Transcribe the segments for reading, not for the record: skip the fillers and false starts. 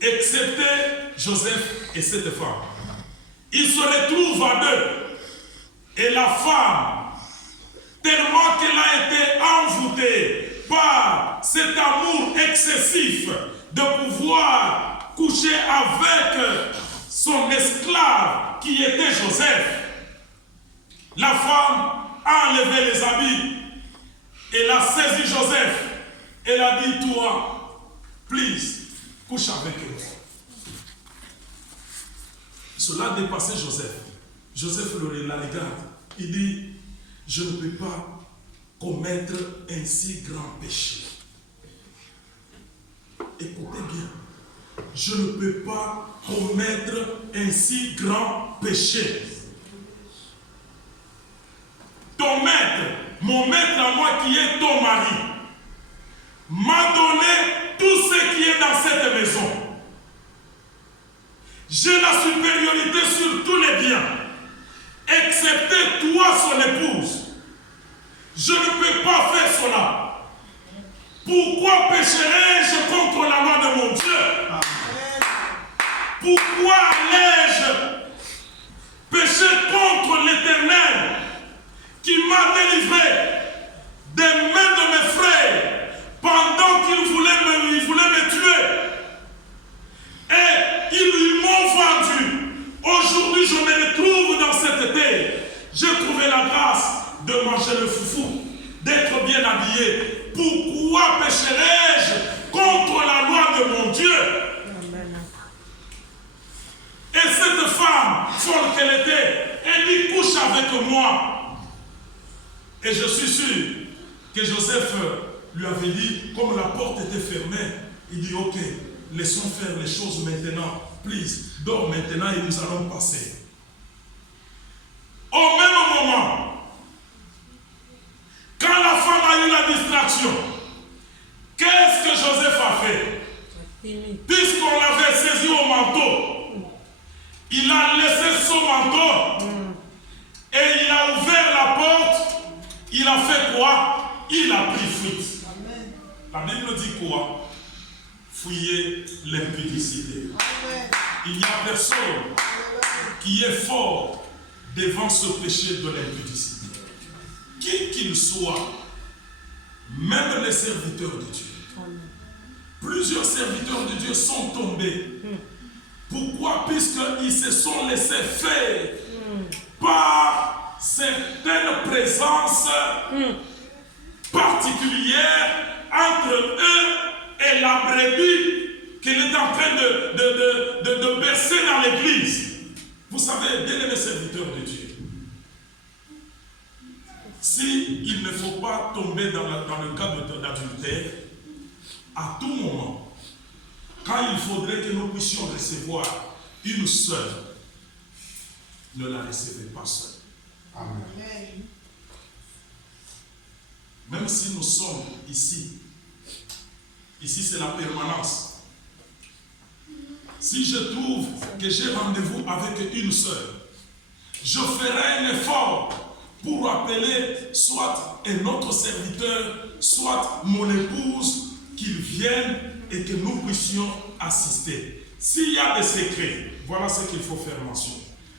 excepté Joseph et cette femme. Ils se retrouvent à deux. Et la femme, tellement qu'elle a été envoûtée par cet amour excessif de pouvoir coucher avec son esclave qui était Joseph, la femme a enlevé les habits. Elle a saisi Joseph. Elle a dit, toi, please, couche avec moi. Cela a dépassé Joseph. Joseph la regarde. Il dit, je ne peux pas commettre un si grand péché. Écoutez bien. Je ne peux pas commettre un si grand péché. Ton maître, mon maître à moi qui est ton mari, m'a donné tout ce qui est dans cette maison. J'ai la supériorité sur tous les biens, excepté toi, son épouse. Je ne peux pas faire cela. Pourquoi pécherai-je contre la loi de mon Dieu? Pourquoi allais-je pécher contre l'Éternel qui m'a délivré des mains de mes frères pendant qu'ils voulaient me tuer? Et ils m'ont vendu. Aujourd'hui, je me retrouve dans cette terre. J'ai trouvé la grâce de manger le foufou, d'être bien habillé. Pourquoi pécherai-je contre la loi de mon Dieu? Et cette femme, folle qu'elle était, elle dit, couche avec moi. Et je suis sûr que Joseph lui avait dit, comme la porte était fermée, il dit, ok, laissons faire les choses maintenant. Please, dors maintenant et nous allons passer. Au même moment, quand la femme a eu la distraction, qu'est-ce que Joseph a fait? Puisqu'on l'avait saisi au manteau, il a laissé son manteau et il a ouvert la porte. Il a fait quoi? Il a pris fuite. La Bible dit quoi? Fouiller l'impudicité. Il n'y a personne qui est fort devant ce péché de l'impudicité. Qui qu'il soit, même les serviteurs de Dieu. Plusieurs serviteurs de Dieu sont tombés. Pourquoi? Puisqu'ils se sont laissés faire par certaines présences particulières entre eux et la brebis qu'il est en train de bercer dans l'église. Vous savez, bien aimés serviteurs de Dieu, s'il ne faut pas tomber dans le cadre d'adultère, à tout moment, quand il faudrait que nous puissions recevoir une seule, ne la recevez pas seule. Amen. Même si nous sommes ici c'est la permanence. Si je trouve que j'ai rendez-vous avec une seule, je ferai un effort pour appeler soit un autre serviteur, soit mon épouse, qu'ils viennent et que nous puissions assister. S'il y a des secrets, voilà ce qu'il faut faire mention.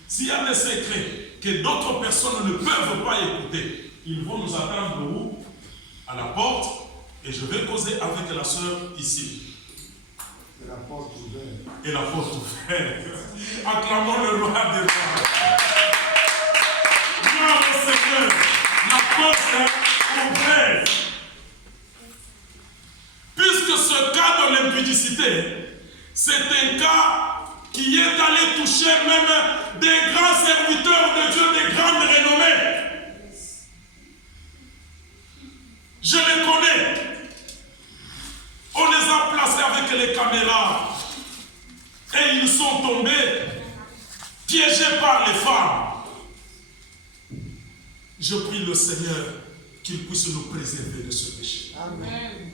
S'il y a des secrets que d'autres personnes ne peuvent pas écouter, ils vont nous attendre où? À la porte, et je vais causer avec la sœur ici. Et la porte ouverte. Et la porte ouverte. Acclamons le roi des rois. Gloire au Seigneur. La porte ouverte. Puisque ce cas de l'impudicité, c'est un cas qui est allé toucher même des grands serviteurs de Dieu, des grandes renommées. Je les connais. On les a placés avec les caméras et ils sont tombés, piégés par les femmes. Je prie le Seigneur qu'il puisse nous préserver de ce péché. Amen.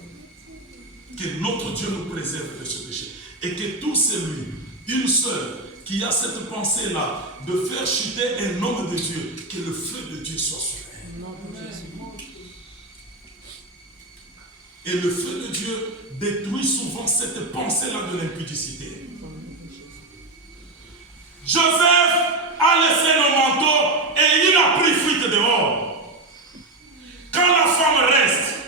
Que notre Dieu nous préserve de ce péché. Et que tout celui, une sœur, qui a cette pensée-là de faire chuter un homme de Dieu, que le feu de Dieu soit sur elle. Et le feu de Dieu détruit souvent cette pensée-là de l'impudicité. Joseph a laissé le manteau et il a pris fuite dehors. Quand la femme reste,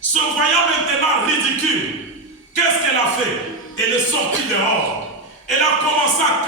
se voyant maintenant ridicule, qu'est-ce qu'elle a fait? Elle est sortie dehors. Elle a commencé à